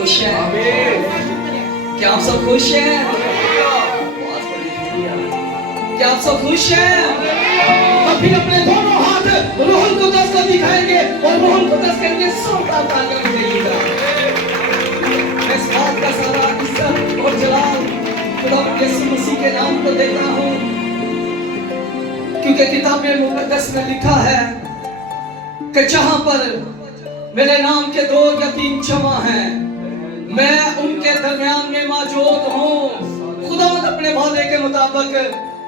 खुश हैं? क्या आप सब खुश हैं? क्या आप सब खुश हैं? अब फिर अपने दोनों हाथ रूहुल कुद्दस को दिखाएंगे और रूहुल कुद्दस कहेंगे सबका ताकत देगा। मैं इस बात का सारा इज्जत और जलाल खुदा यीशु मसीह के नाम को देता हूँ, क्योंकि किताब मुकद्दस में लिखा है कि जहां पर मेरे नाम के 2 या 3 जमा हैं, मैं उनके दरमियान में मौजूद हूँ। खुदावंद अपने वादे के मुताबिक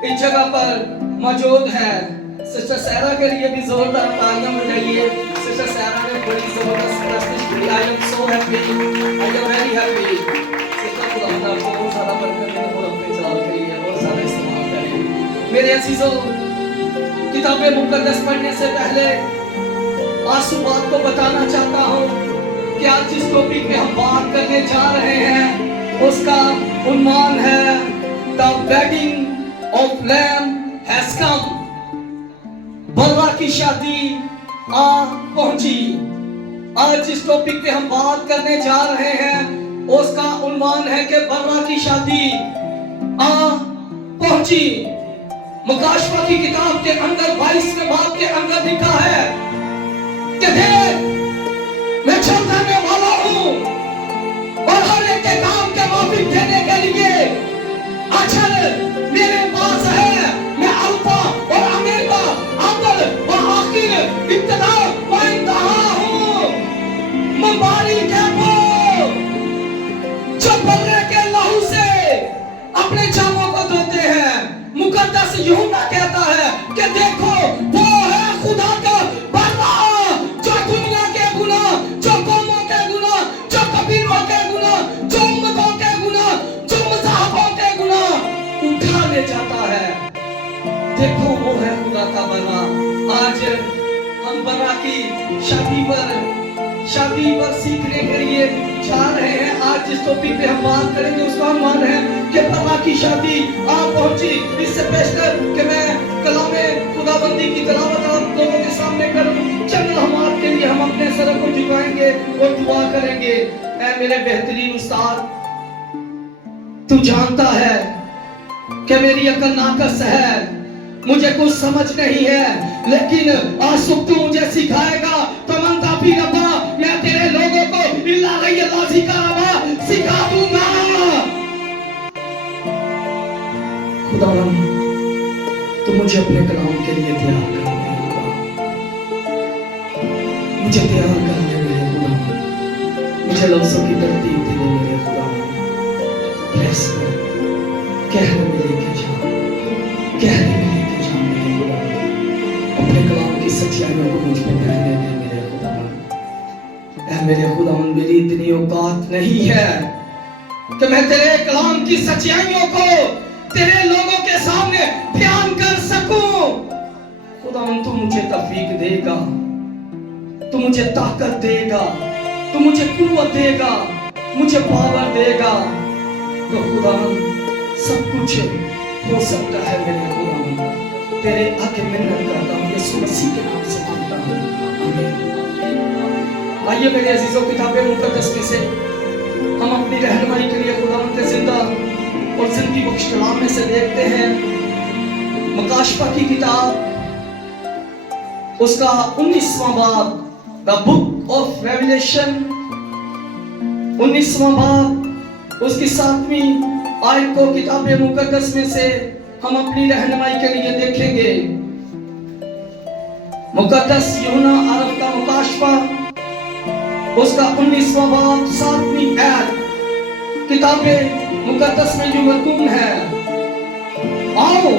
इस जगह पर मौजूद है। सिस्टर सहरा के लिए भी जोरदार तालियां बजाइए। सिस्टर सहरा ने बड़ी जबरदस्त प्रस्तुति की। I am so happy, I am very happy. Sister खुदावंद आपको बहुत सारा बरकत दे और अपने चलाल करिए और सारे इस्तेमाल करें। मेरे अजीजों, किताब मुकद्दस पढ़ने से पहले आंसू बात को बताना चाहता हूँ कि आज जिस टॉपिक पे हम बात करने जा रहे हैं उसका उन्मान है the wedding of lamb has come. बल्ला की शादी आ पहुंची। आज जिस टॉपिक पे हम बात करने जा रहे हैं उसका उन्मान है कि बल्ला की शादी आ पहुंची। मुकाशवा की किताब के अंदर 22वें बाब के अंदर लिखा है कि मैं चल जाने वाला हूं और हर एक के काम के माफिक देने के लिए अजल मेरे पास है। मैं अल्फा और ओमेगा, अव्वल और आखिर, इब्तिदा व इंतहा हूं। मुबारक है वो जो बल्ले के लहू से अपने जामों को धोते हैं। मुकद्दस यूहन्ना कहता है कि देखो वो है खुदा का बल्ला जो दुनिया के गुनाह, जो कौमों के गुनाह, जो कबीलों के गुनाह, जो उम्मतों के गुनाह, जो मज़हबों के गुनाह उठा ले जाता है। देखो वो है खुदा का बल्ला। आज हम बल्ला की शादी पर सीखने के लिए जा रहे हैं। आज जिस टॉपिक पे हम बात करेंगे उसका अनुमान है कि बल्ला की शादी आ पहुंची। इससे बेहतर कि मैं कलामे खुदाबंदी की तिलावत आप लोगों के सामने करूं, चंद लम्हात के लिए हम अपने सर को झुकाएंगे और दुआ करेंगे। ऐ मेरे बेहतरीन उस्ताद, तू जानता है कि मेरी अकल नाकस है, मुझे कुछ समझ नहीं है, लेकिन आज तू मुझे सिखाएगा तो मनता भी रबा मैं तेरे लोगों को इल्ला गई लाजी का रबा सिखा दूंगा। खुदावंद तू मुझे अपने कलाम के लिए तैयार कर दे, मुझे तैयार कर दे मेरे खुदावंद, मुझे लफ्ज़ों की तरतीब दे मेरे खुदावंद। ब्लेस कर, कह में लेके जा, कह में लेके जा मेरे खुदावंद। अपने कलाम की सच्चाइयों को मुझ पर कहने दे मेरे खुदावंद। ऐ मेरे खुदावंद, मेरी इतनी औकात नहीं है कि मैं तेरे कलाम की सच्चाइयों को तेरे लोगों के सामने बयान कर सकूं। खुदावंद तू मुझे तौफीक देगा, तू मुझे ताकत देगा, तू मुझे कुव्वत देगा, मुझे पावर देगा, तो खुदावंद सब कुछ हो सकता है मेरे खुदावंद। तेरे आगे मिन्नत करता हूँ, यीशु मसीह के नाम से मांगता हूँ, आमीन। आइए मेरे अजीजों, किताब मुकद्दस में से हम अपनी रहनुमाई के लिए खुदावंद के जिंदा और जिंदगी बख्श कलाम में से देखते हैं मुकाशवा की किताब, उसका 19वां बाब, द बुक ऑफ रेवलेशन, 19वां बाब, उसकी 7वीं आयत को किताब मुकद्दस में से हम अपनी रहनुमाई के लिए देखेंगे। मुकद्दस यूहन्ना अरब का मुकाशवा, उसका 19वां बाब, 7वीं आयत किताब मुकद्दस में जो मज़मून है, आओ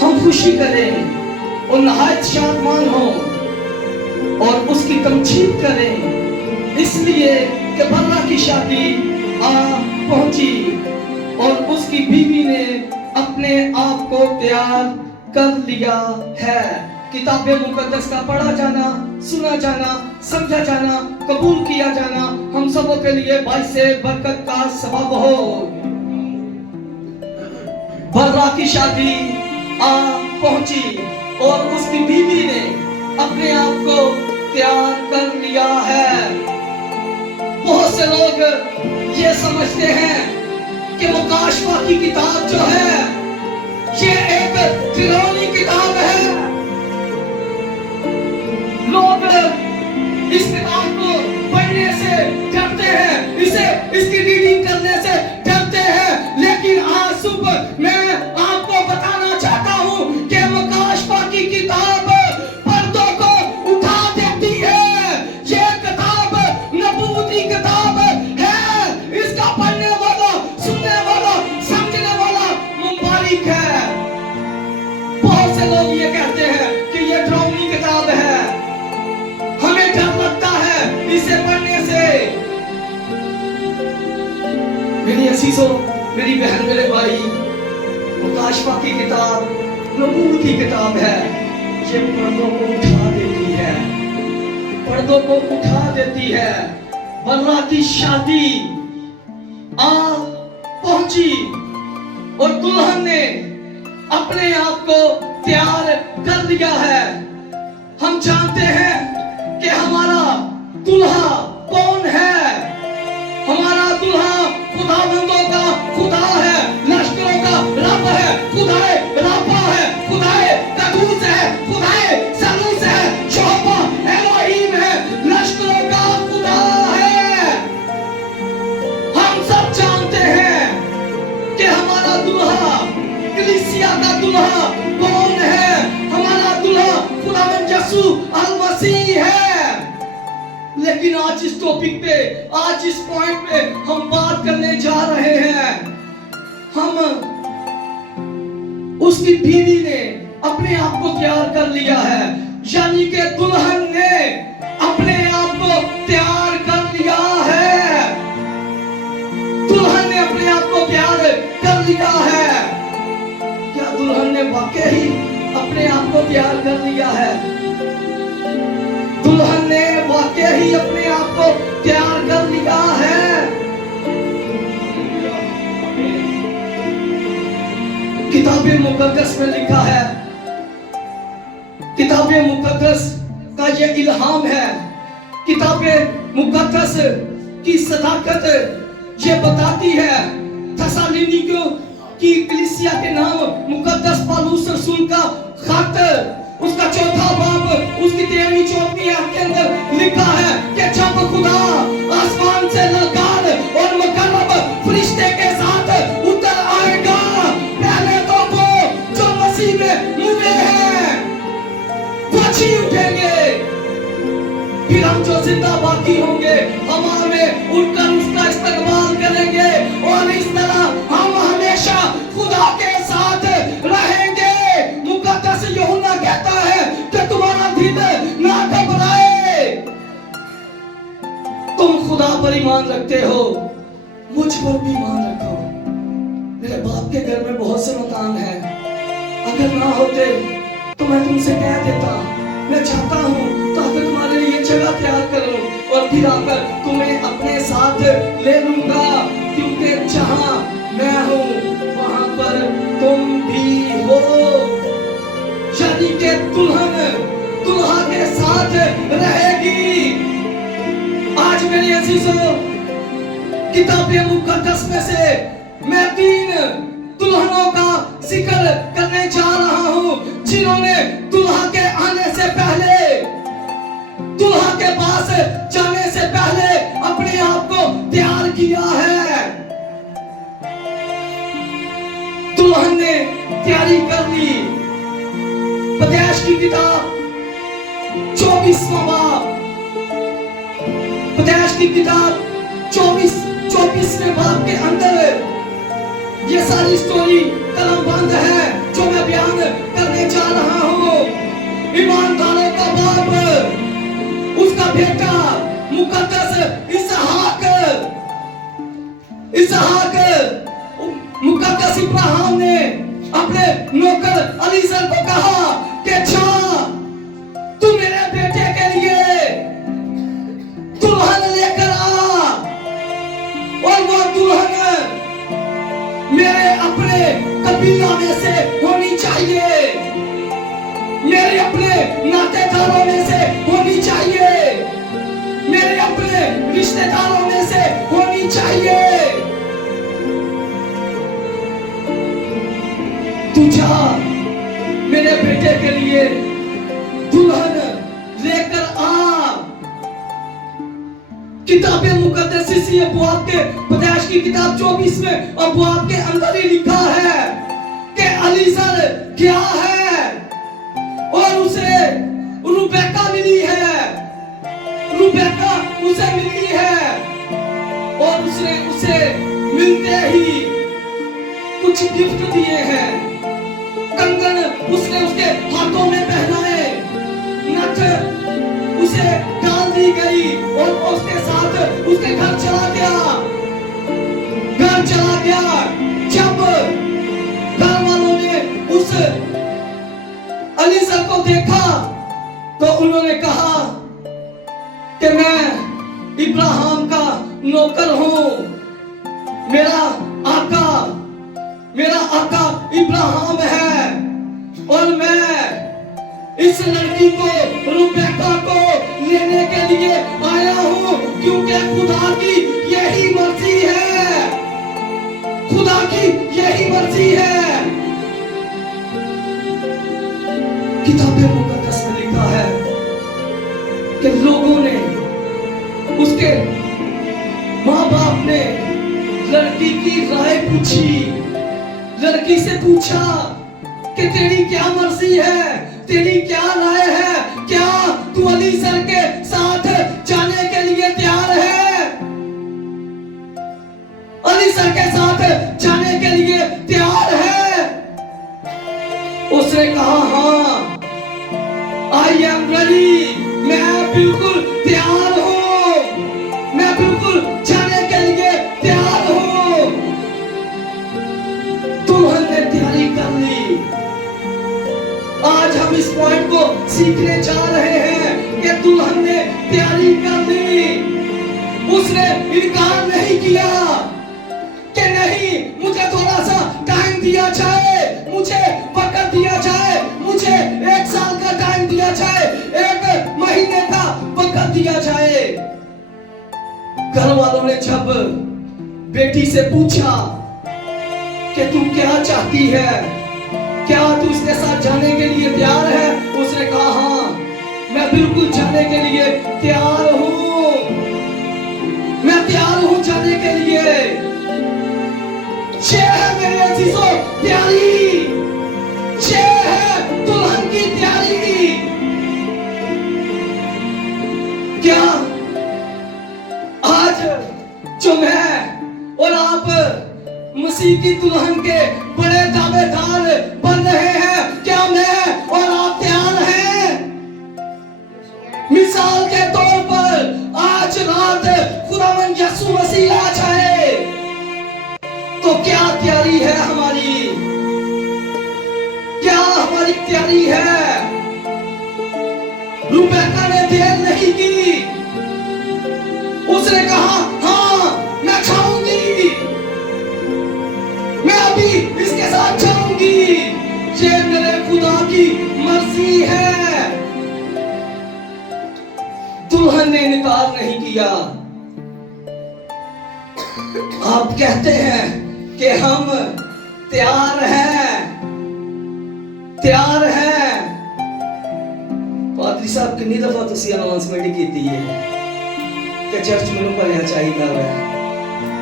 हम खुशी करें और नहायत शादमान हो और उसकी तमजीद करें, इसलिए कि बल्ला की शादी आ पहुंची और उसकी बीवी ने अपने आप को तैयार कर लिया है। किताब मुकद्दस का पढ़ा जाना, सुना जाना, समझा जाना, कबूल किया जाना हम सबों के लिए बाइसे बरकत का सबब हो। बल्ला की शादी आ पहुंची और उसकी बीवी ने अपने आप को तैयार कर लिया है। बहुत से लोग ये समझते हैं कि मुकाशवा की किताब जो है ये एक घिनौनी किताब है। लोग इस किताब को पढ़ने से डरते हैं, इसकी रीडिंग करने से डरते हैं। लेकिन आज सुबह मैं आपको बताना चाहता हूं कि मुकाशवा की किताब पर्दों को उठा देती है। ये किताब नबूवती किताब है। इसका पढ़ने वाला, सुनने वाला, समझने वाला मुबारक है। बहुत से लोग ये कहते हैं कि ये डरावनी किताब है, हमें डर लगता है इसे पढ़ने से। मेरी अजीजों, मेरी बहन, मेरे भाई, मुकाशवा की किताब नबूवती किताब है। ये पर्दों को उठा देती है, पर्दों को उठा देती है। बर्रा की शादी आ पहुंची और दुल्हन ने अपने आप को तैयार कर लिया है। हम जानते हैं कि हमारा दुल्हा कौन है। हमारा दुल्हा खुदावंदों का खुदा है, लश्करों का रब है, खुदाए राफा है, खुदाए कदूस है, खुदाए सलूस है, यहोवा एलोहीम है, लश्करों का खुदा है। हम सब जानते हैं कि हमारा दुल्हा, कलीसिया का दुल्हा कौन है। हमारा दुल्हा खुदावंद यीशु मसीह है। लेकिन आज इस टॉपिक पे, आज इस पॉइंट पे हम बात करने जा रहे हैं। हम उसकी बीवी ने अपने आप को तैयार कर लिया है, यानी कि दुल्हन ने अपने आप को तैयार कर लिया है। दुल्हन ने अपने आप को तैयार कर लिया है। क्या दुल्हन ने वाकई ही अपने आप को तैयार कर लिया है? दुल्हन ने वाकई ही अपने आप को तैयार कर लिया है। किताबे मुकद्दस में लिखा है, किताबे मुकद्दस का ये इल्हाम है। किताबे मुकद्दस की सदाकत ये बताती है। थेसलोनिकियों की कलीसिया के नाम मुकद्दस पौलुस रसूल का खत, उसका चौथा बाब, उसकी 13वीं 14वीं आयत के अंदर लिखा है कि जब खुदा आसमान से ललकार और मुकर्रब फरिश्ते के साथ उतर आएगा, पहले तो वो जो मसीह में मुर्दे हैं बची उठेंगे, फिर हम जो जिंदा बाकी होंगे हवा में उड़कर उसका इस्तकबाल करेंगे और इस तरह हम हमेशा खुदा के साथ रहेंगे। मुकद्दस यूहन्ना कहता है कि तुम्हारा दिल ना घबराए। तुम खुदा पर ईमान रखते हो, मुझ पर भी ईमान रखो। मेरे बाप के घर में बहुत से मकान हैं, अगर ना होते तो मैं तुमसे कह देता। मैं चाहता हूँ ताकि तुम्हारे लिए जगह तैयार करूं और फिर आकर तुम्हें अपने साथ ले लूंगा, क्योंकि जहां मैं हूं वहां पर तुम भी हो। यानी कि दुल्हन दुल्हा के साथ रहेगी। आज मेरे अजीजों, किताबे मुकद्दस में से मैं 3 दुल्हनों का जिक्र करने जा रहा हूं, जिन्होंने दुल्हा के आने से पहले, दुल्हा के पास जाने से पहले अपने आप को तैयार किया है। दुल्हन ने तैयारी कर ली। पैदाइश की किताब 24वां बाब, पैदाइश की किताब 24वें बाब के अंदर ये सारी स्टोरी कलमबंद है जो मैं बयान करने जा रहा हूं। ईमानदारों का बाप, उसका बेटा मुकद्दस इसहाक, मुकद्दस इब्राहिम ने अपने नौकर अलीजर को कहा कि जा तू मेरे बेटे के लिए दुल्हन लेकर आ, और वो दुल्हन मेरे अपने कबीला में से होनी चाहिए, मेरे अपने नातेदारों में से होनी चाहिए, मेरे अपने रिश्तेदारों में से चाहिए। तू जा मेरे बेटे के लिए दुल्हन लेकर आ। किताबे मुकद्दस इसी अबवाब के पैदाइश की किताब 24 में अबवाब के अंदर ही लिखा है कि अलीजर क्या है और उसे रुबेका मिली है। रुबेका उसे मिली है और उसने उसे मिलते ही कुछ गिफ्ट दिए हैं। कंगन उसने उसके हाथों में पहनाए, नथ उसे डाल दी गई और उसके साथ उसके घर चला गया। जब घर वालों ने उस अलीजर को देखा तो उन्होंने कहा कि मैं इब्राहिम का नौकर हूं। मेरा आका इब्राहिम है और मैं इस लड़की को रुबेका को लेने के लिए आया हूं क्योंकि खुदा की यही मर्जी है। खुदा की यही मर्जी है। किताबे मुकद्दस में लिखा है कि लोगों ने, उसके माँ बाप ने लड़की की राय पूछी। लड़की से पूछा कि तेरी क्या मर्जी है, तेरी क्या राय है, क्या तू अलीजर के साथ जाने के लिए तैयार है? अलीजर के साथ जाने के लिए तैयार है? उसने कहा हाँ, आई एम रेडी, मैं बिल्कुल तैयार हूं, मैं बिल्कुल जाने के लिए तैयार हूं। दुल्हन ने तैयारी कर ली। आज हम इस पॉइंट को सीखने जा रहे हैं कि दुल्हन ने तैयारी कर ली। उसने इनकार नहीं किया कि नहीं, मुझे थोड़ा सा टाइम दिया जाए, मुझे वक्त दिया जाए, मुझे 1 साल का टाइम दिया जाए, 1 महीने का वक्त दिया जाए। घर वालों ने जब बेटी से पूछा कि तू क्या चाहती है, क्या तू इसके साथ जाने के लिए तैयार है? उसने कहा हाँ, मैं बिल्कुल जाने के लिए तैयार हूं, मैं तैयार हूं जाने के लिए। ये है मेरे अजीजों तैयारी, ये है दुल्हन की तैयारी। क्या आज जो मैं और आप मसीह की दुल्हन के बड़े दावेदार बन रहे हैं? क्या मैं और आप तैयार हैं? मिसाल के तौर पर आज रात खुदावंद यीशु मसीह आ जाए तो क्या तैयारी है हमारी? क्या हमारी तैयारी है? रुबेका ने देर नहीं की। उसने कहा हाँ, मैं खाऊंगी, मैं अभी इसके साथ जाऊंगी, ये मेरे खुदा की मर्जी है। दुल्हन ने इनकार नहीं किया। आप कहते हैं कि हम तैयार हैं, तैयार हैं। पादरी साहब कितनी दफा तुसी अनाउंसमेंट की है कि चर्च मैनू भरिया चाहिए है,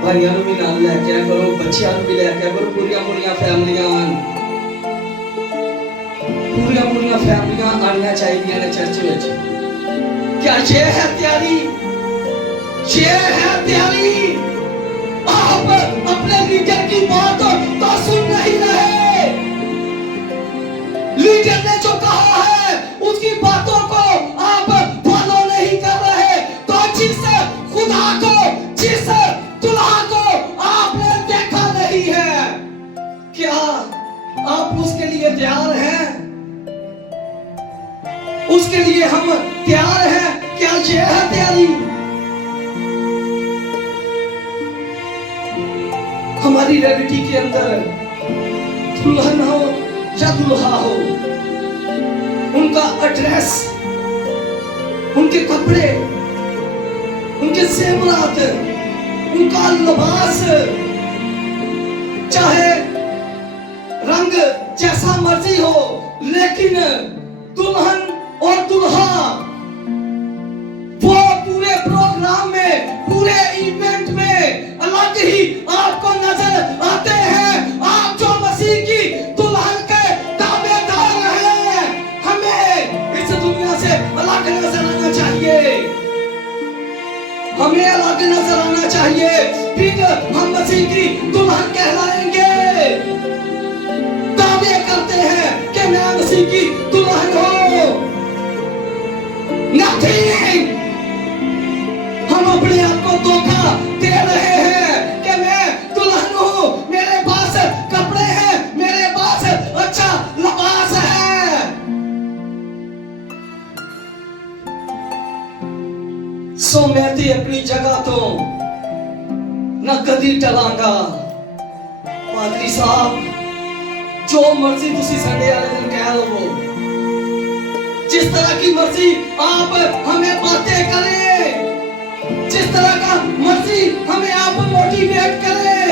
भाइयों भी नाल लैके आया करो, बच्चों भी लैके आया करो, पूरिया फैमिलियां आनिया चाहिए ने चर्च में। क्या ये है तैयारी? ये है तैयारी? आप अपने लीडर की बात तो सुन नहीं रहे। लीडर ने जो कहा है उसकी बातों को आप फॉलो नहीं कर रहे। तो जिस खुदा को, जिस दुल्हा को आपने देखा नहीं है, क्या आप उसके लिए तैयार हैं? उसके लिए हम तैयार हैं? क्या ये है तैयारी? हमारी रियलिटी के अंदर दुल्हन हो या दुल्हा हो, उनका एड्रेस, उनके कपड़े, उनके जेवरात, उनका लिबास चाहे रंग जैसा मर्जी हो, लेकिन दुल्हन और दूल्हा वो पूरे प्रोग्राम में, पूरे इवेंट में अलग ही आपको नजर आते हैं। आप जो मसीह की दुल्हन के दावेदार हैं, हमें इस दुनिया से अलग नजर आना चाहिए, हमें अलग नजर आना चाहिए, फिर हम मसीह की दुल्हन कहलाएंगे। दावे करते हैं कि मैं मसीह की दुल्हन हूं, नथिंग। हम अपने आप को धोखा दे रहे हैं कि मैं दुल्हन हूं, मेरे पास कपड़े हैं, मेरे पास अच्छा लिबास है। सो मैं ती अपनी जगह तो न कदी टलांगा। पादरी साहब, जो मर्जी तुसी संडे वाले दिन कह लो, जिस तरह की मर्जी आप हमें बातें करें, जिस तरह का मर्जी हमें आप मोटिवेट करें,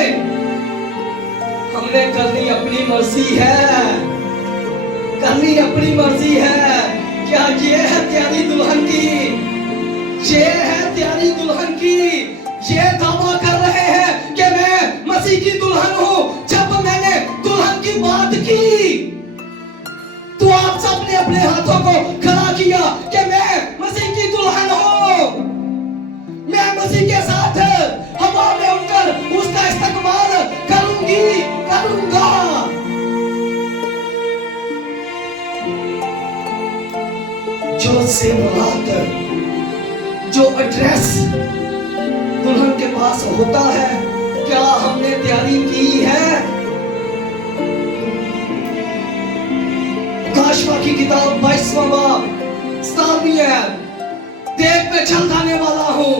हमने करनी अपनी मर्जी है, करनी अपनी मर्जी है। क्या ये है तैयारी दुल्हन की? ये है तैयारी दुल्हन की। ये दावा कर रहे हैं कि मैं मसीह की दुल्हन हूं। जब मैंने दुल्हन की बात की तो आप सबने अपने हाथों को खड़ा किया कि मैं मसीह की दुल्हन हूं, मैं मसीह के साथ हवा में उड़कर उसका इस्तेमाल करूंगी, करूंगा। जो सेवरात, जो एड्रेस दुल्हन के पास होता है, क्या हमने तैयारी की है? काशवा की किताब 22वां बाब 7वीं आयत, देख मैं चल जाने वाला हूं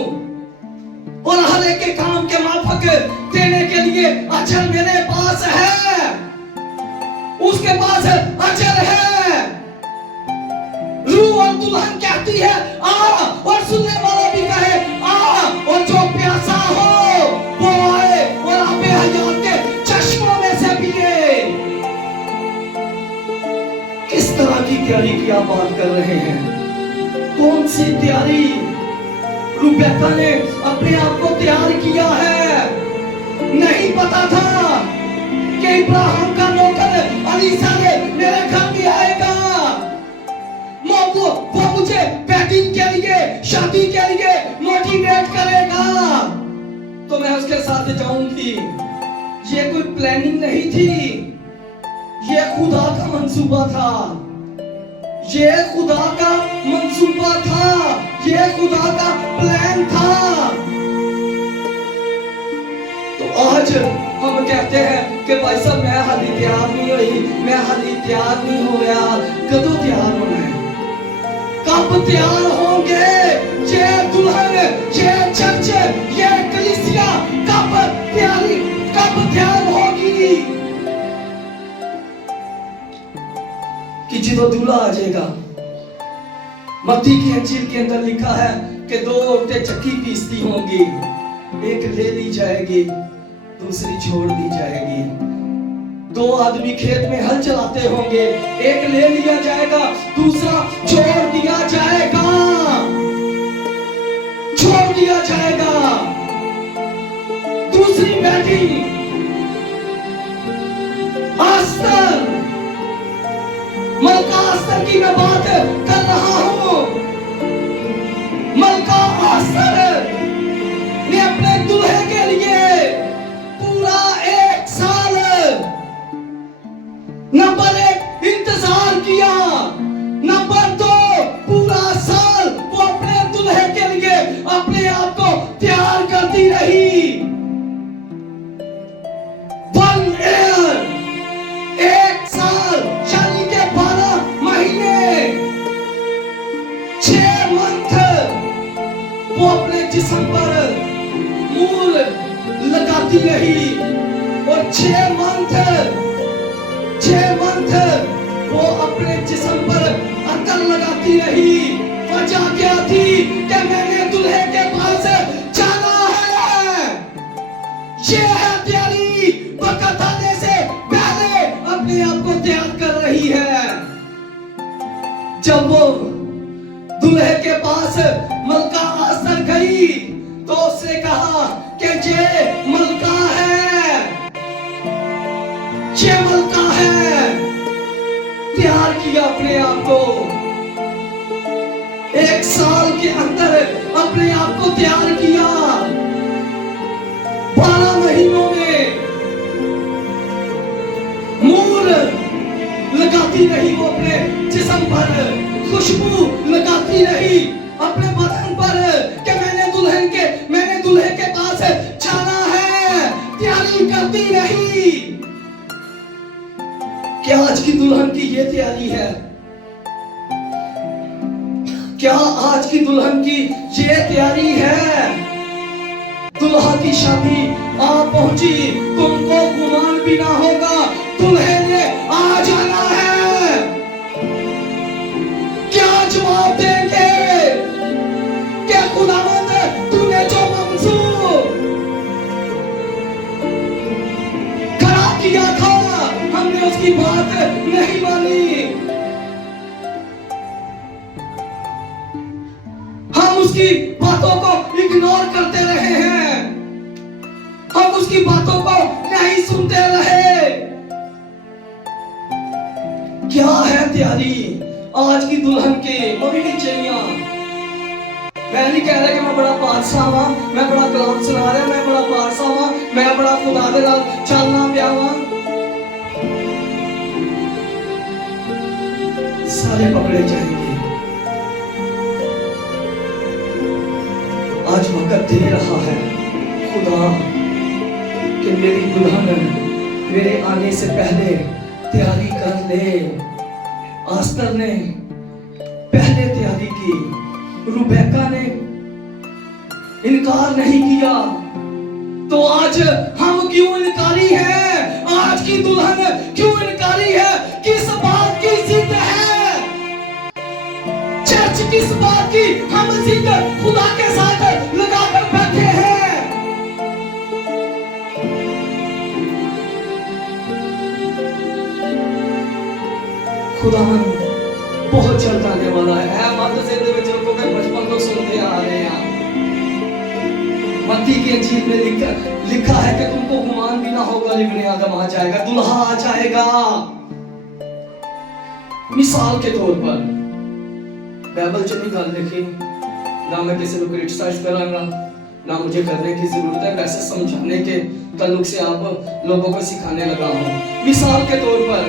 और हर एक के काम के माफक देने के लिए अजर मेरे पास है, उसके पास अजर है। रूह और दुल्हन कहती है आ, और सुनने वाला भी कहे आ, और जो प्यासा हो वो आए और आबे हयात के चश्मों में से पिए। किस तरह की तैयारी की आप बात कर रहे हैं? कौन सी तैयारी? रुबेका ने अपने आप को तैयार किया है। नहीं पता था कि इब्राहिम का नौकर अलीसा ने मेरे घर में आएगा, वो मुझे वेडिंग के लिए, शादी के लिए मोटिवेट करेगा, तो मैं उसके साथ जाऊंगी। ये कोई प्लानिंग नहीं थी, ये खुदा का मंसूबा था, ये खुदा का मंसूबा था, ये खुदा का प्लान था। तो आज हम कहते हैं कि भाई साहब मैं हाली तैयार नहीं हुई, मैं हाली तैयार नहीं होया। कदों तैयार होना है? कब तैयार होंगे? ये दुल्हन, ये चर्च, ये कलीसिया कब तैयार होगी? कि ਜਦੋਂ दूल्हा आ जाएगा। मत्ती की अंजील के अंदर लिखा है कि 2 औरतें चक्की पीसती होंगी, एक ले ली जाएगी, दूसरी छोड़ दी जाएगी। 2 आदमी खेत में हल चलाते होंगे, एक ले लिया जाएगा, दूसरा छोड़ दिया जाएगा, छोड़ दिया जाएगा। दूसरी बेटी आस्तर, मलका आस्तर की मैं बात कर रहा हूं। मलका आस्तर ने अपने दूल्हे के लिए पूरा 1 साल नंबर 1 इंतजार किया, नंबर 2 पूरा साल वो अपने दूल्हे के लिए अपने आप को तैयार करती रही। 1 ईयर, 1 साल, यानी के 12 महीने, 6 मंथ वो अपने जिस्म पर मूल लगाती रही और 6 मंथ वो अपने जिस्म पर अतर लगाती रही। वजह क्या थी कि मैंने दूल्हे के पास जाना है, ये है तैयारी, वक्त आने से पहले अपने आप को तैयार कर रही है। जब वो दूल्हे के पास मलका आसर गई तो उसने कहा कि ये मलका है, ये मलका है। तैयार किया अपने आप को, 1 साल के अंदर अपने आप को तैयार किया। 12 महीनों में मूर लगाती रही वो अपने जिस्म पर, खुशबू लगाती रही अपने बदन पर कि मैंने दूल्हे के पास जाना है। तैयारी करती रही। क्या आज की दुल्हन की ये तैयारी है? क्या आज की दुल्हन की ये तैयारी है? दुल्हा की शादी आ पहुंची, तुमको गुमान भी ना होगा, दुल्हे ने आ जाना है। क्या जवाब देंगे कि खुदावंद तूने जो मंसूर खड़ा किया था, हमने उसकी बात नहीं मानी, हम उसकी बातों को इग्नोर करते रहे हैं, हम उसकी बातों को नहीं सुनते रहे। क्या है तैयारी आज की दुल्हन के? मम्मी की चैया, मैं नहीं कह रहा कि मैं बड़ा बादशाह हुआ, मैं बड़ा कलाम सुना रहा, मैं बड़ा बादशाह हुआ, मैं बड़ा खुदा दे नाल चलना पिया हुआ। सारे पकड़े जाएंगे। आज वक्त दे रहा है खुदा कि मेरी दुल्हन मेरे आने से पहले तैयारी कर ले। आस्तर ने पहले तैयारी की, रुबेका ने इनकार नहीं किया, तो आज हम क्यों इनकारी हैं? आज की दुल्हन क्यों इनकारी है? किस बात की जिद है? चर्च किस बात की हम जिद खुदा के साथ लगाकर बैठे हैं? खुदावन बहुत जल्द आने वाला है। मत्ती से बचपन को सुनते आ रहे हैं। मत्ती की इंजील में लिखा है कि तुमको गुमान भी ना होगा, इब्ने आदम आ जाएगा, दुल्हा आ जाएगा। मिसाल के तौर पर बाइबल च नहीं गल लिखी, ना मैं किसी को क्रिटिसाइज करांगा, ना मुझे करने की जरूरत है, वैसे समझाने के ताल्लुक से आप लोगों को सिखाने लगा हूं। मिसाल के तौर पर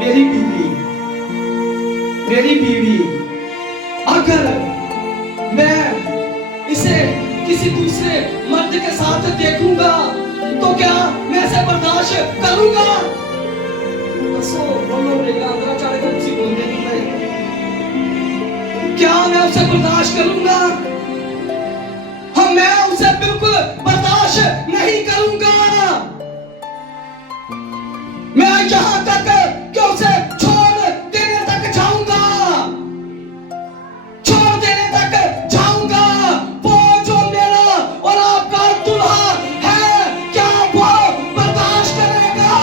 मेरी बीवी अगर मैं इसे किसी दूसरे मर्द के साथ देखूंगा तो क्या मैं इसे बर्दाश्त करूंगा? बोलो अंदर चाहे तो किसी बोलते नहीं भाई, क्या मैं उसे बर्दाश्त करूंगा? हाँ, मैं उसे बिल्कुल बर्दाश्त नहीं करूंगा। मैं यहां तक कि उसे छोड़ देने तक जाऊंगा, छोड़ देने तक जाऊंगा। वो जो मेरा और आपका दुल्हा है, क्या वो बर्दाश्त करेगा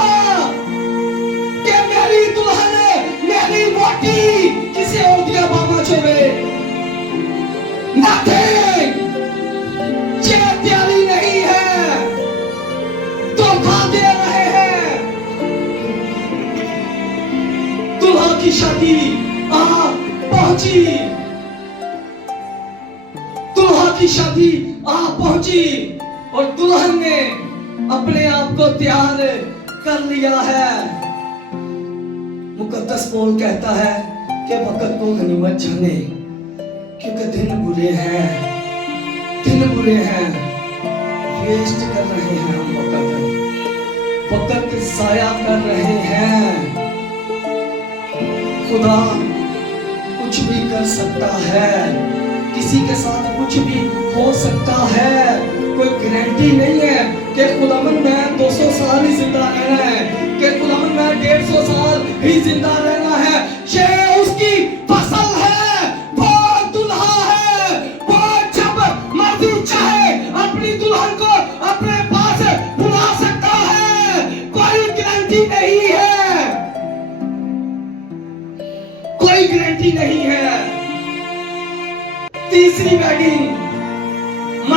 कि मेरी दुल्हन मेरी रोटी किसी और दिया बाबा चोवे? नथिंग। ये तैयारी नहीं है, धोखा दे रहे हैं। दुल्हा की शादी आ पहुंची, दुल्हा की शादी आ पहुंची और दुल्हन ने अपने आप को तैयार कर लिया है। मुकद्दस पौल कहता है कि वक्त को गनीमत जाने, क्योंकि दिन बुरे हैं, दिन बुरे हैं। वेस्ट कर रहे हैं हम वक्त जाया कर रहे हैं। खुदा कुछ भी कर सकता है, किसी के साथ कुछ भी हो सकता है। कोई गारंटी नहीं है कि खुदावन मैं 200 साल ही जिंदा रहना है, कि खुदावन मैं 150 साल ही जिंदा रहना है। ये उसकी फसल है, वो दुल्हा है, वो जब मर्जी चाहे अपनी दुल्हन को अपने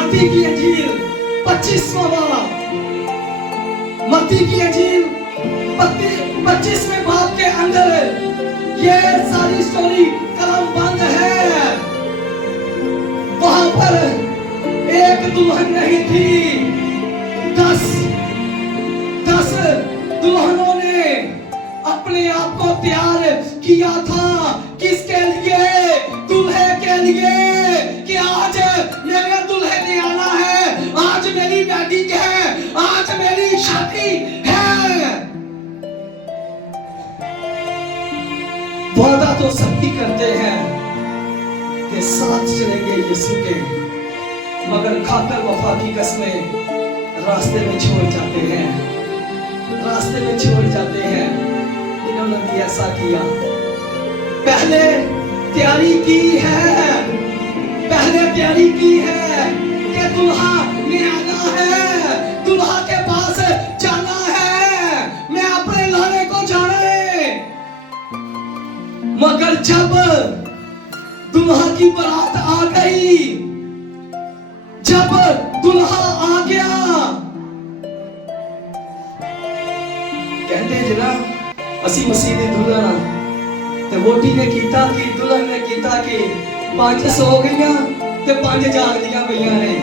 मत्ती की इंजील 25वां बाब, मत्ती की इंजील 25वें बाब के अंदर ये सारी स्टोरी कलम बंद है। वहां पर एक दुल्हन नहीं थी, 10 दुल्हनों ने अपने आप को तैयार किया था। किसके लिए? दूल्हे के लिए, कि आज मेरे दूल्हे ने आना है, आज मेरी वेडिंग है, आज मेरी शादी है। वादा तो सभी करते हैं कि साथ चलेंगे यीशु के, मगर खाकर वफा की कसमें रास्ते में छोड़ जाते हैं, रास्ते में छोड़ जाते हैं। इन्होंने भी ऐसा किया। पहले तैयारी की है, पहले तैयारी की है कि दुल्हा ने आना है, दुल्हा के पास जाना है, मैं अपने लाने को जाना है। मगर जब दुल्हा की बारात आ गई, जब दुल्हा आ गया, कहते जना असी मसीह दे दुल्हन ते वोटी ने कीता कि दुल्हन ने कीता कि 5 सो गईयां ते 5 जागदियां पईयां ने।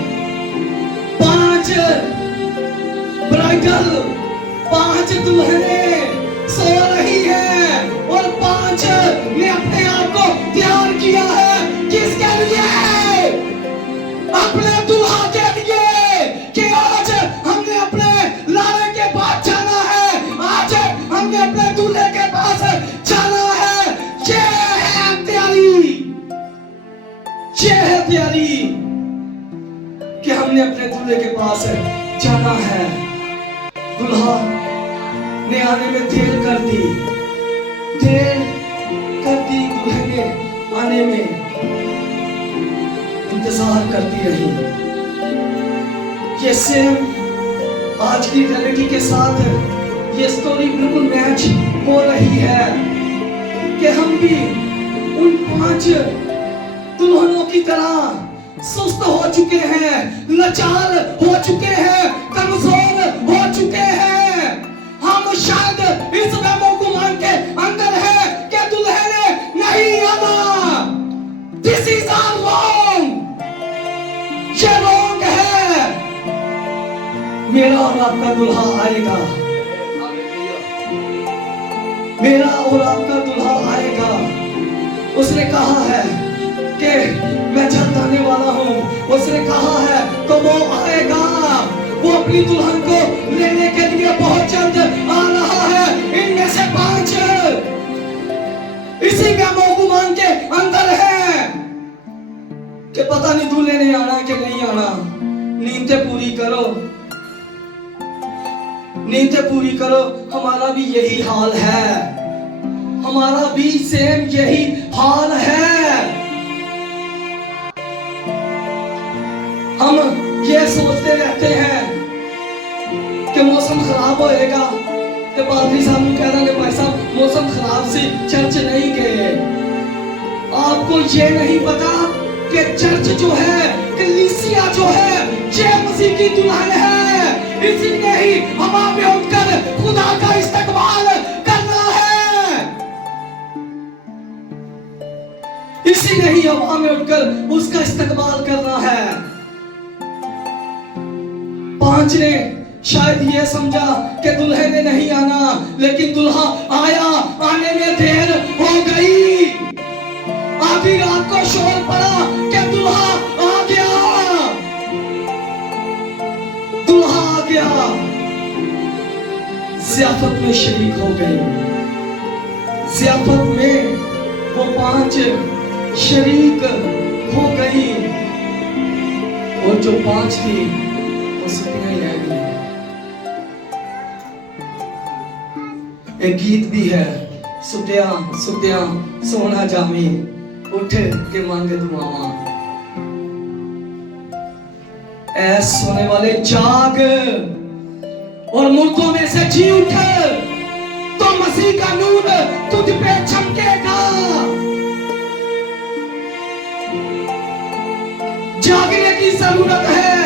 5 ब्राइडल, 5 दुल्हनें सो रही है और 5 ने अपने आप को तैयार किया है। किसके लिए? अपने दुल्हा के लिए, कि आज हमने अपने लाले के पास जाना है, आज हमने अपने दूल्हे के पास जाना है। ये है तैयारी, ये है तैयारी कि हमने अपने दूल्हे के पास जाना है। दुल्हा ने आने में देर कर दी, देर कर दी, दूल्हे ने आने में इंतजार करती रही। ये सेम आज की रियलिटी के साथ ये स्टोरी बिल्कुल मैच हो रही है कि हम भी उन 5 दुल्हनों की तरह सुस्त हो चुके हैं, लाचार हो चुके हैं, कमजोर हो चुके हैं। हम शायद इस वहमो-गुमान के अंदर है कि दूल्हे ने नहीं आना। दिस इज आवर रॉन्ग, ये रॉन्ग है। मेरा और आपका दूल्हा आएगा, मेरा और आपका दूल्हा आएगा। उसने कहा है कि मैं जल्द आने वाला हूं, उसने कहा है तो वो आएगा। वो अपनी दुल्हन को लेने के लिए बहुत जल्द आ रहा है। इनमें से 5 इसी वहमो-गुमान के अंदर है कि पता नहीं दूल्हे ने आना कि नहीं आना। नींदें पूरी करो, नींदें पूरी करो। हमारा भी यही हाल है, हमारा भी सेम यही हाल है। हम ये सोचते रहते हैं कि मौसम खराब होएगा तो पादरी साहब को कह देंगे भाई साहब मौसम खराब से चर्च नहीं गए। आपको ये नहीं पता कि चर्च जो है, कलीसिया जो है, ये मसीह की दुल्हन है। इसलिए ही हवा में उठकर खुदा का इस्तकबाल करना है, इसीलिए ही हवा में उठकर उसका इस्तकबाल करना है। 5 ने शायद ये समझा कि दूल्हे ने नहीं आना, लेकिन दूल्हा आया, आने में देर हो गई। आधी रात को शोर पड़ा कि दूल्हा आ गया, दूल्हा आ गया। ज़ियाफत में शरीक हो गए, ज़ियाफत में वो 5 शरीक हो गई और जो 5 थी वो सुतियां ही रह गई। एक गीत भी है, सुतिया सुतिया सोना जामी, उठ के मांगे दुआवां। ऐ सोने वाले जाग और मुर्दों में से जी उठ, तो मसीह का नूर तुझ पे चमकेगा। जागने की जरूरत है,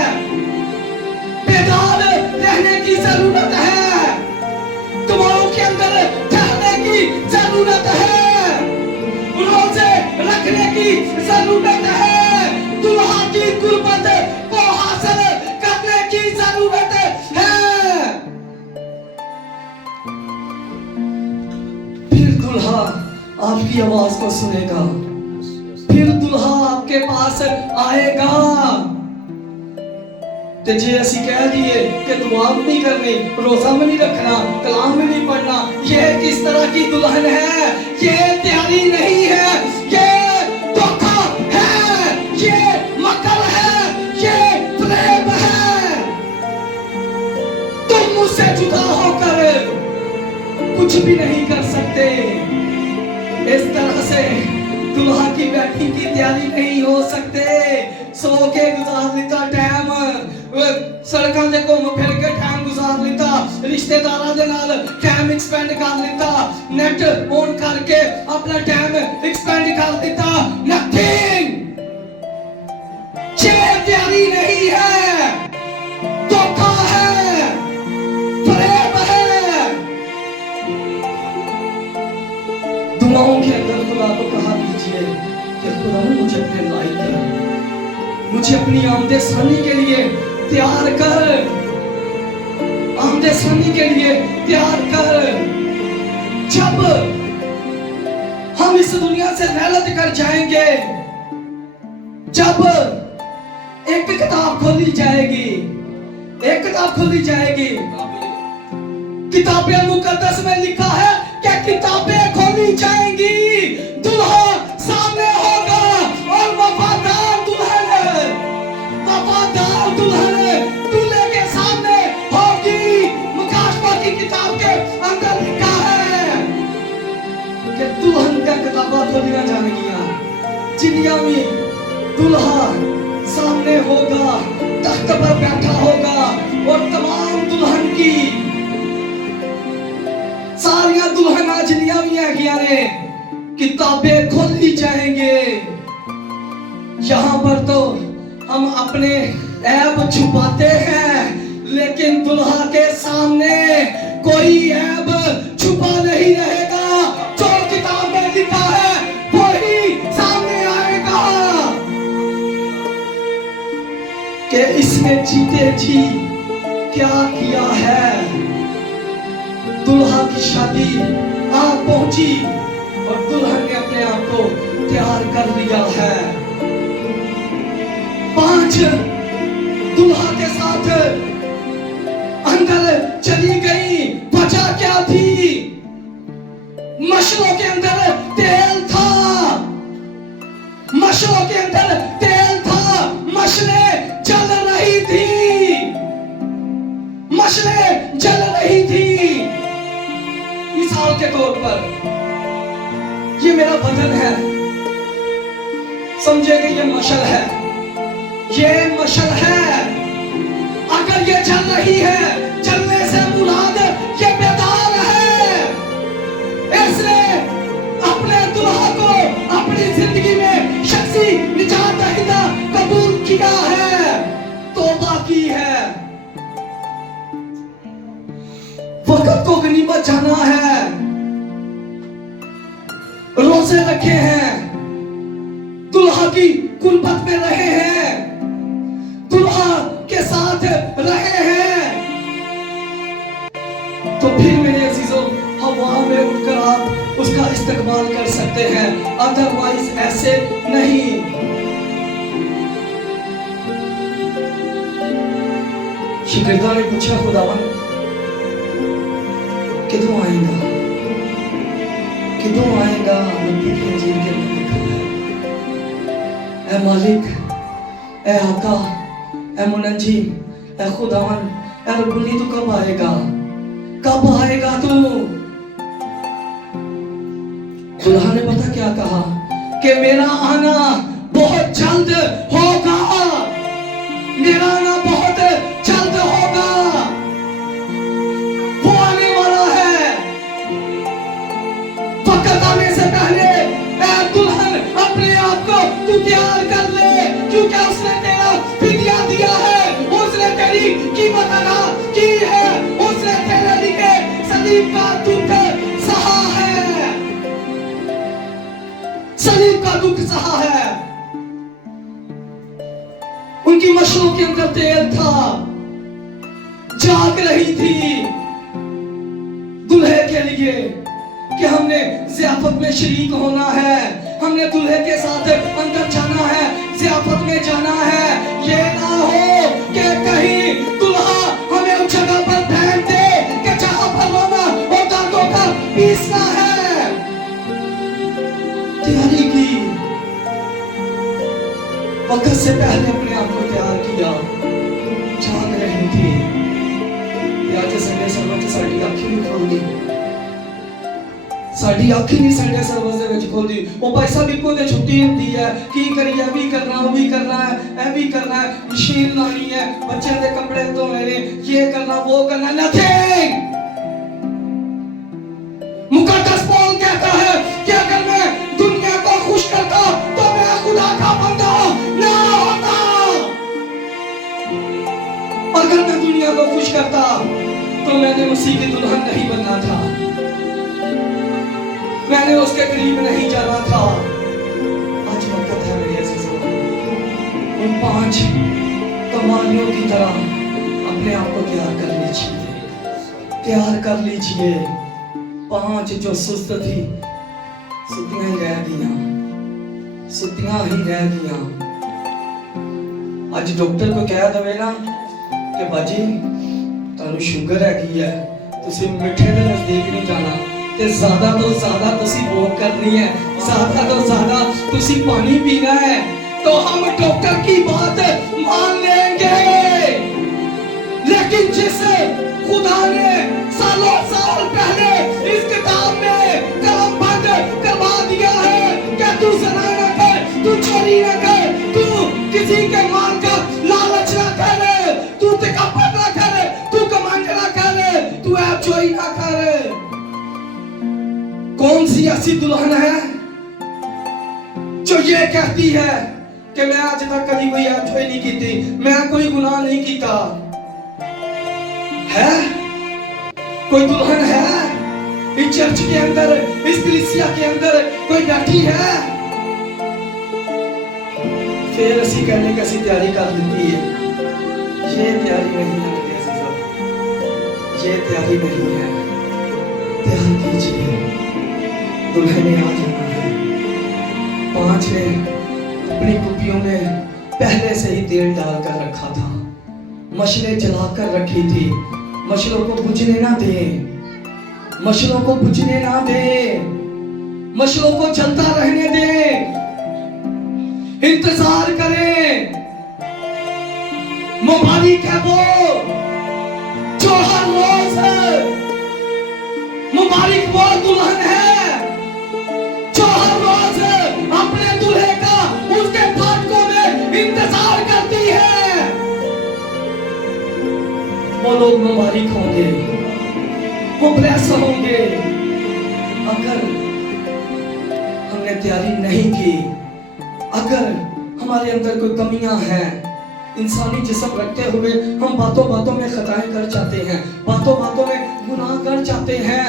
जरूरत है, दुल्हा की गुर्बत को हासिल करने की जरूरत है। फिर दुल्हा आपकी आवाज को सुनेगा, फिर दुल्हा आपके पास आएगा। ते जे असी कह दिए कि दुआ नहीं करनी, रोजा में नहीं रखना, कलाम में नहीं पढ़ना, ये किस तरह की दुल्हन है? ये तैयारी नहीं है, ये धोखा है, ये मकर है, ये प्रेम है। तुम मुझसे जुदा होकर कुछ भी नहीं कर सकते। इस तरह से दुल्हा की बैठक की तैयारी नहीं हो सकते। सो के गुजार लेता टाइम, सड़कों से घूम फिर के टाइम गुजार लेता, रिश्तेदारों के नाल टाइम एक्सपेंड कर लेता, नेट ऑन करके अपना टाइम एक्सपेंड कर देता। नथिंग, ये तैयारी नहीं है, धोखा है, प्रेम है। दुआओं के अंदर खुदा को कहा कीजिए कि खुदा मुझे अपने लायक कर, मुझे अपनी आमदे सानी के लिए तैयार कर, आमदे सानी के लिए तैयार कर। जब हम इस दुनिया से रैलत कर जाएंगे, जब एक किताब खोली जाएगी, एक किताब खोली जाएगी, किताबें मुकद्दस में लिखा है कि किताबें खोली जाएंगी, दुल्हा सामने होगा और वफादार दुल्हन, वफादार दुल्हन दूल्हे के सामने होगी। मुकाशबा की किताब के अंदर लिखा है कि दुल्हन का किताबा खोलियां जाएंगियां, जिनिया में दुल्हा सामने होगा, तख्त पर बैठा होगा और तमाम दुल्हन की सारिया दुल्हना जिनिया भी है किताबें खोली जाएंगे। यहाँ पर तो हम अपने ऐब छुपाते हैं, लेकिन दुल्हा के सामने कोई ऐब छुपा नहीं रहेगा। जो किताब में लिखा है वही सामने आएगा कि इसने जीते जी क्या किया है। दुल्हा की शादी आ पहुंची और दुल्हन ने अपने आप को तैयार कर लिया है। 5 दुल्हा के साथ अंदर चली गई, वजह क्या थी? मशलों के अंदर तेल था, मशलों के अंदर तेल था, मशलें जल रही थी, मशलें जल रही थी। मिसाल के तौर पर ये मेरा बदन है, समझेंगे ये मशल है, ये मशल है। अगर ये जल रही है, जलने से मुराद ये बेदाग है। इसने अपने दुल्हा को अपनी जिंदगी में शख्सी निजात दहिंदा कबूल किया है, तौबा की है, वक्त को गनीमत जाना है, रोजे रखे हैं, दुल्हा की कुर्बत में रहे हैं, दुल्हा के साथ रहे हैं। तो फिर मेरे अजीजों, हवा में उठकर आप उसका इस्तेमाल कर सकते हैं, अदरवाइज ऐसे नहीं। शिकरदा ने पूछा, खुदावन किਦੋਂ आएगा, किਦੋਂ आएगा? मत्ती की इंजील के अंदर लिखा है, ऐ मालिक, ऐ आका, ऐ मुनज्जी, ऐ खुदावन, ऐ रब्बुल, तू कब आएगा, कब आएगा तू? दुल्हा ने पता क्या कहा कि मेरा आना बहुत जल्द होगा, मेरा आना बहुत जल्द होगा। वो आने वाला है, वक्त आने से पहले ऐ दुल्हन अपने आप को तू तैयार कर ले, क्योंकि उसने तेरा फिदिया दिया है, उसने तेरी कीमत अदा की है, उसने तेरे लिए सलीब का दुख सहा है, सलीब का दुख सहा है। उनकी मशलों के अंदर तेल था, जाग रही थी दूल्हे के लिए कि हमने ज़ियाफत में शरीक होना है, हमने दूल्हे के साथ अंदर जाना है, ज़ियाफत में जाना है। ये ना हो कि कहीं दूल्हा हमें उस जगह पर फेंक दे कि जहां पर रोना और दांतों का पीसना है। तैयारी की, वक्त से पहले अपने आप को तैयार किया, जाग रही थी। आज संडे सर्विस साडी अखी नहीं खोलदी, साडी अखी नहीं संडे सर्विस दे विच खोलदी। वो भाई साहब इको ते छुट्टी हुंदी है, की करिए, भी करना, वो भी करना है, ऐ भी करना है, मशीन लानी है, बच्चे दे कपड़े धोने ने, ये करना, वो करना, नथिंग। मुकद्दस पौल कहता है कि अगर मैं दुनिया को खुश करता तो मैं खुदा का बंदा ना होता। अगर मैं दुनिया को खुश करता तो मैंने मसीह की दुल्हन नहीं बनना था, मैंने उसके करीब नहीं जाना था। आज वक्त है मेरे अज़ीज़ों, उन 5 कमालियों की तरह अपने आप को तैयार कर लीजिए, तैयार कर लीजिए। 5 जो सुस्त थी, सुतियां ही रह गईं, सुतियां ही रह गईं। आज डॉक्टर को कह दवे ना कि बाजी ਤੁਹਾਨੂੰ ਸ਼ੂਗਰ ਹੈਗੀ ਹੈ, ਤੁਸੀਂ ਮਿੱਠੇ ਦੇ ਨਜ਼ਦੀਕ ਨਹੀਂ ਜਾਣਾ ਤੇ ਜ਼ਿਆਦਾ ਤੋਂ ਜ਼ਿਆਦਾ ਤੁਸੀਂ ਵੋਕ ਕਰਨੀ है, ज़्यादा तो ज़्यादा ਤੁਸੀਂ पानी पीना है, तो हम डॉक्टर की बात मान लेंगे। लेकिन जिस खुदा ने सालों साल पहले इस किताब में कलम बंद करवा दिया है कि तू ज़ना न कर, तू चोरी न कर, तू किसी के माल का लालच न कर, तू तकब्बुर न कर, तू घमंड न कर, तू ऐबजोई न कर। कौन सी ऐसी दुल्हन है जो ये कहती है कि मैं आज तक कभी कोई ऐबजोई नहीं की थी, मैं कोई गुनाह नहीं किया? है कोई दुल्हन है इस चर्च के अंदर, इस कलीसिया के अंदर कोई बैठी है? फिर असी कहने की असी तैयारी कर दी है। ये तैयारी नहीं है मेरे अज़ीज़ों, ये तैयारी नहीं है। तैयार कीजिए, दुल्हन ने आ जाना है। 5 ने अपनी कुप्पियों में पहले से ही तेल डालकर रखा था, मशलें जलाकर रखी थी। मशलों को बुझने ना दे, मशलों को बुझने ना दे, मशलों को जलता रहने दे, इंतजार करें। मुबारक है वो जो हर रोज मुबारक वो दुल्हन है जो हर रोज अपने दूल्हे का उसके फाटकों में इंतजार करती है। वो लोग मुबारक होंगे, वो ब्लेस होंगे। अगर हमने तैयारी नहीं की, अगर हमारे अंदर कोई कमियां हैं, इंसानी जिस्म रखते हुए हम बातों बातों में खताएं कर जाते हैं, बातों बातों में गुनाह कर जाते हैं,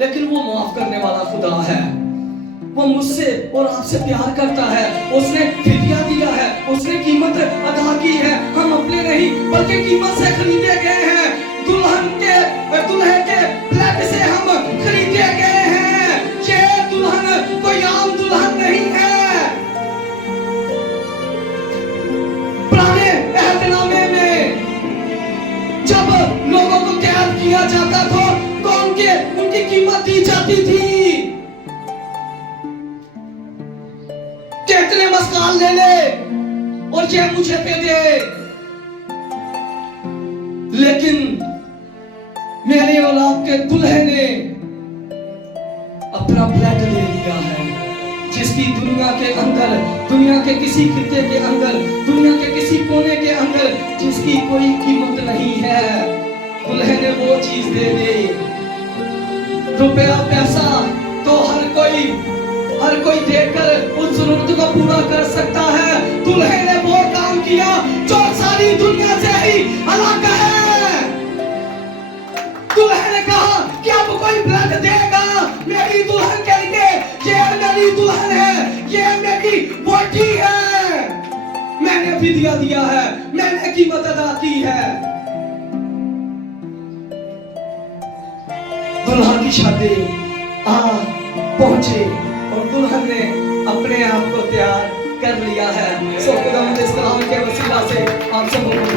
लेकिन वो माफ करने वाला खुदा है। वो मुझसे और आपसे प्यार करता है, उसने फिदिया दिया है, उसने कीमत अदा की है। हम अपने नहीं बल्कि कीमत से खरीदे गए हैं, दूल्हे के ब्लड से हम खरीदे गए हैं। ये दुल्हन कोई आम दुल्हन नहीं है। पुराने अहदनामे में जब लोगों को कैद किया जाता था तो उनकी कीमत दी जाती थी कि इतने मस्काल ले ले और ये मुझे पे दे। लेकिन मेरे और आपके दूल्हे ने अपना ब्लड दे दिया है, जिसकी दुनिया के अंदर, दुनिया के किसी खित्ते के अंदर, दुनिया के किसी कोने के अंदर जिसकी कोई कीमत नहीं है। दूल्हे ने वो चीज दे दी। रुपया पैसा तो हर कोई देकर उस जरूरत को पूरा कर सकता है। दूल्हे ने वो काम किया जो सारी दुनिया से ही अलग है। दूल्हे ने कहा कि अब कोई ब्लड देगा मेरी दुल्हन के लिए, ये मेरी दुल्हन है, ये मेरी वोटी है, मैं मैंने फिदिया दिया है, मैंने कीमत अदा की है। दुल्हन की शादी आ पहुंचे और दुल्हन ने अपने आप को तैयार कर लिया है। सो खुदा इस कलाम के वसीला से आप सबको